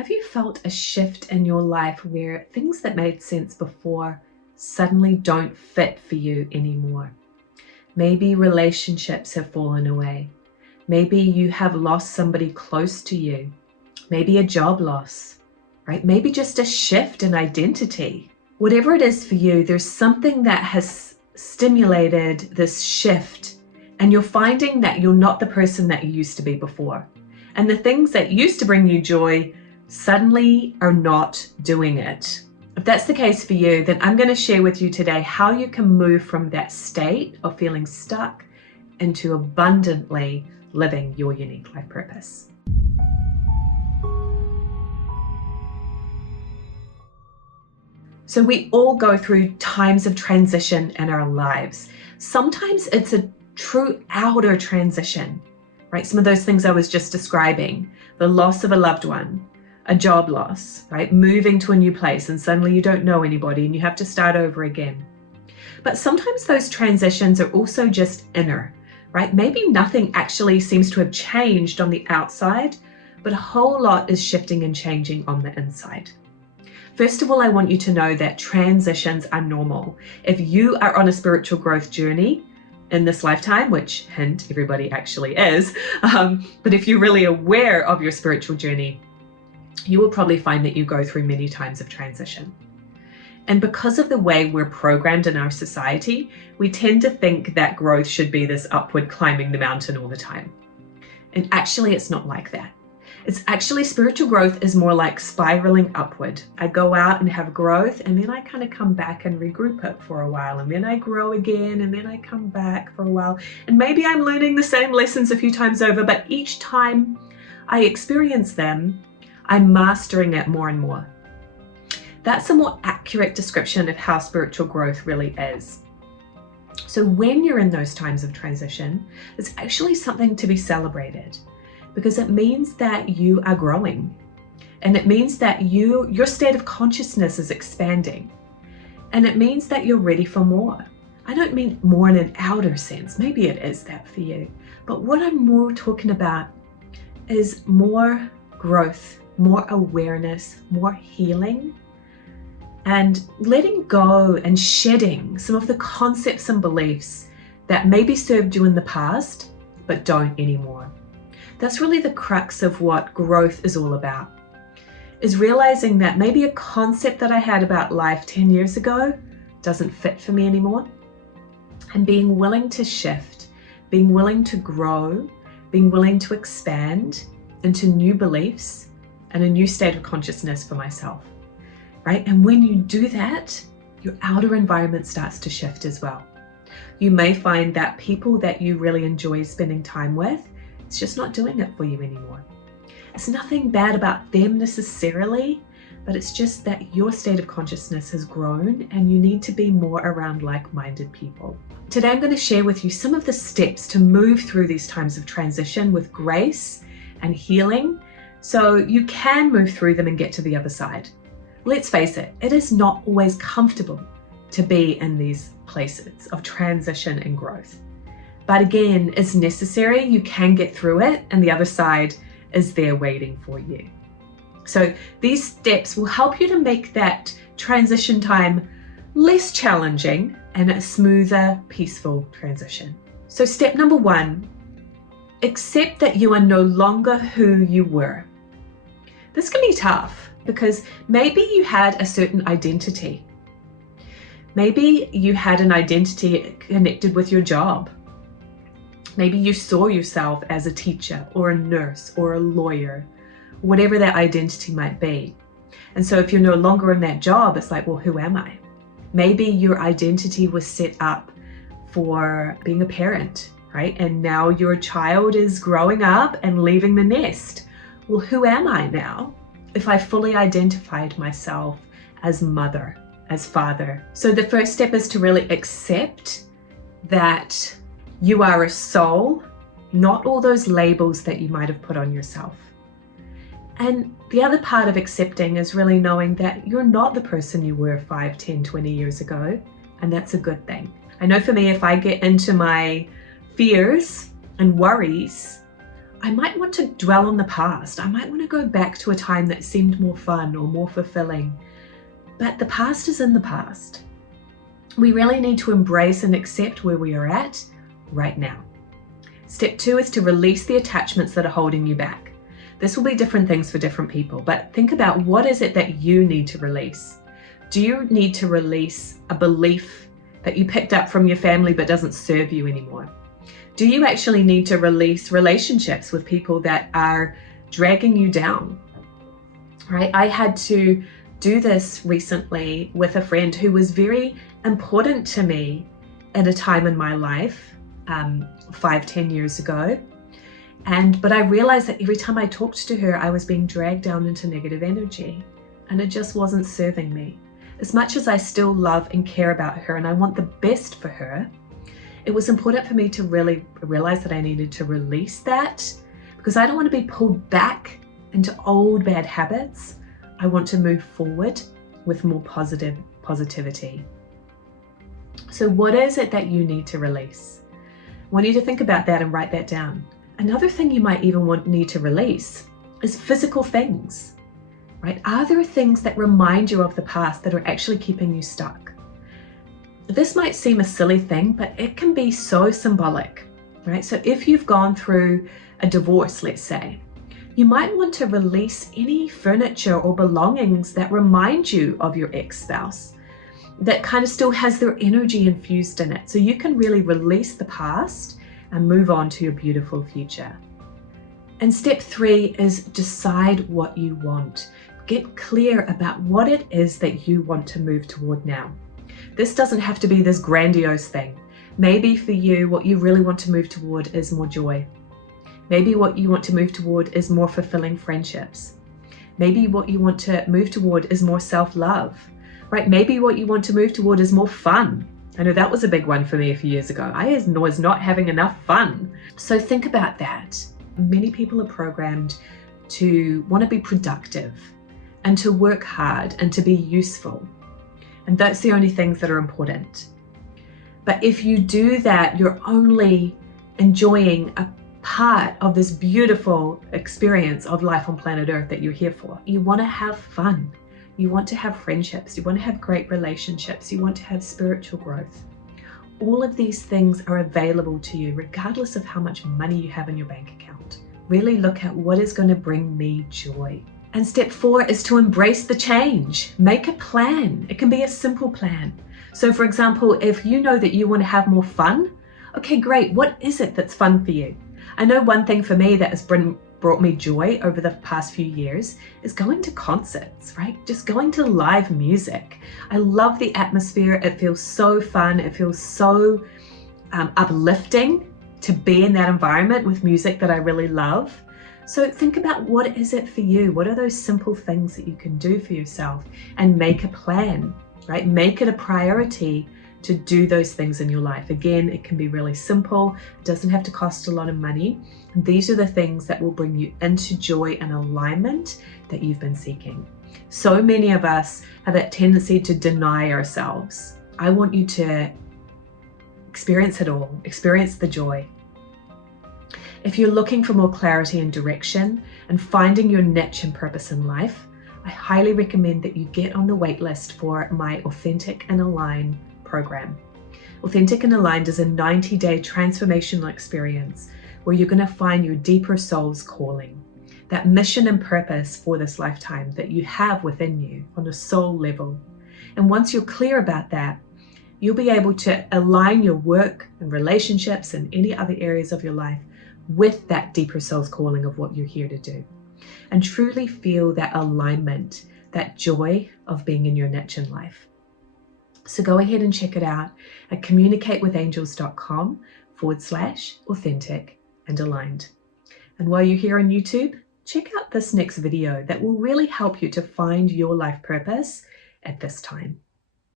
Have you felt a shift in your life where things that made sense before suddenly don't fit for you anymore? Maybe relationships have fallen away. Maybe you have lost somebody close to you. Maybe a job loss, right? Maybe just a shift in identity. Whatever it is for you, there's something that has stimulated this shift, and you're finding that you're not the person that you used to be before. And the things that used to bring you joy suddenly are not doing it. If that's the case for you, then I'm going to share with you today how you can move from that state of feeling stuck into abundantly living your unique life purpose. So we all go through times of transition in our lives. Sometimes it's a true outer transition, right? Some of those things I was just describing, the loss of a loved one, a job loss, right? Moving to a new place and suddenly you don't know anybody and you have to start over again. But sometimes those transitions are also just inner, right? Maybe nothing actually seems to have changed on the outside, but a whole lot is shifting and changing on the inside. First of all, I want you to know that transitions are normal. If you are on a spiritual growth journey in this lifetime, which hint, everybody actually is, but if you're really aware of your spiritual journey, you will probably find that you go through many times of transition. And because of the way we're programmed in our society, we tend to think that growth should be this upward climbing the mountain all the time. And actually, it's not like that. It's actually, spiritual growth is more like spiraling upward. I go out and have growth, and then I kind of come back and regroup it for a while, and then I grow again, and then I come back for a while. And maybe I'm learning the same lessons a few times over, but each time I experience them, I'm mastering it more and more. That's a more accurate description of how spiritual growth really is. So when you're in those times of transition, it's actually something to be celebrated, because it means that you are growing, and it means that your state of consciousness is expanding, and it means that you're ready for more. I don't mean more in an outer sense, maybe it is that for you, but what I'm more talking about is more growth, more awareness, more healing, and letting go and shedding some of the concepts and beliefs that maybe served you in the past but don't anymore. That's really the crux of what growth is all about, is realizing that maybe a concept that I had about life 10 years ago doesn't fit for me anymore, and being willing to shift, being willing to grow, being willing to expand into new beliefs and a new state of consciousness for myself, right? And when you do that, your outer environment starts to shift as well. You may find that people that you really enjoy spending time with, it's just not doing it for you anymore. It's nothing bad about them necessarily, but it's just that your state of consciousness has grown and you need to be more around like-minded people. Today, I'm going to share with you some of the steps to move through these times of transition with grace and healing, so you can move through them and get to the other side. Let's face it, it is not always comfortable to be in these places of transition and growth. But again, it's necessary, you can get through it, and the other side is there waiting for you. So these steps will help you to make that transition time less challenging and a smoother, peaceful transition. So step number 1, accept that you are no longer who you were. This can be tough because maybe you had a certain identity. Maybe you had an identity connected with your job. Maybe you saw yourself as a teacher or a nurse or a lawyer, whatever that identity might be. And so if you're no longer in that job, it's like, well, who am I? Maybe your identity was set up for being a parent, right? And now your child is growing up and leaving the nest. Well, who am I now if I fully identified myself as mother, as father? So the first step is to really accept that you are a soul, not all those labels that you might have put on yourself. And the other part of accepting is really knowing that you're not the person you were 5, 10, 20 years ago, and that's a good thing. I know for me, if I get into my fears and worries, I might want to dwell on the past. I might want to go back to a time that seemed more fun or more fulfilling. But the past is in the past. We really need to embrace and accept where we are at right now. Step 2 is to release the attachments that are holding you back. This will be different things for different people, but think about what is it that you need to release. Do you need to release a belief that you picked up from your family but doesn't serve you anymore? Do you actually need to release relationships with people that are dragging you down? Right? I had to do this recently with a friend who was very important to me at a time in my life, 5-10 years ago. But I realized that every time I talked to her, I was being dragged down into negative energy, and it just wasn't serving me. As much as I still love and care about her and I want the best for her, it was important for me to really realize that I needed to release that, because I don't want to be pulled back into old bad habits. I want to move forward with more positivity. So what is it that you need to release? I want you to think about that and write that down. Another thing you might even need to release is physical things, right? Are there things that remind you of the past that are actually keeping you stuck? This might seem a silly thing, but it can be so symbolic, right? So if you've gone through a divorce, let's say, you might want to release any furniture or belongings that remind you of your ex-spouse, that kind of still has their energy infused in it. So you can really release the past and move on to your beautiful future. And step 3 is decide what you want. Get clear about what it is that you want to move toward now. This doesn't have to be this grandiose thing. Maybe for you, what you really want to move toward is more joy. Maybe what you want to move toward is more fulfilling friendships. Maybe what you want to move toward is more self-love, right? Maybe what you want to move toward is more fun. I know that was a big one for me a few years ago. I was not having enough fun. So think about that. Many people are programmed to want to be productive and to work hard and to be useful. And that's the only things that are important. But if you do that, you're only enjoying a part of this beautiful experience of life on planet Earth that you're here for. You want to have fun. You want to have friendships. You want to have great relationships. You want to have spiritual growth. All of these things are available to you regardless of how much money you have in your bank account. Really look at what is going to bring me joy. And step 4 is to embrace the change. Make a plan. It can be a simple plan. So for example, if you know that you want to have more fun, okay, great. What is it that's fun for you? I know one thing for me that has brought me joy over the past few years is going to concerts, right? Just going to live music. I love the atmosphere. It feels so fun. It feels so uplifting to be in that environment with music that I really love. So think about what is it for you? What are those simple things that you can do for yourself, and make a plan, right? Make it a priority to do those things in your life. Again, it can be really simple. It doesn't have to cost a lot of money. These are the things that will bring you into joy and alignment that you've been seeking. So many of us have that tendency to deny ourselves. I want you to experience it all, experience the joy. If you're looking for more clarity and direction and finding your niche and purpose in life, I highly recommend that you get on the wait list for my Authentic and Aligned program. Authentic and Aligned is a 90-day transformational experience where you're going to find your deeper soul's calling, that mission and purpose for this lifetime that you have within you on a soul level. And once you're clear about that, you'll be able to align your work and relationships and any other areas of your life with that deeper soul's calling of what you're here to do, and truly feel that alignment, that joy of being in your niche in life. So go ahead and check it out at communicatewithangels.com/authentic and aligned. And while you're here on YouTube, check out this next video that will really help you to find your life purpose at this time.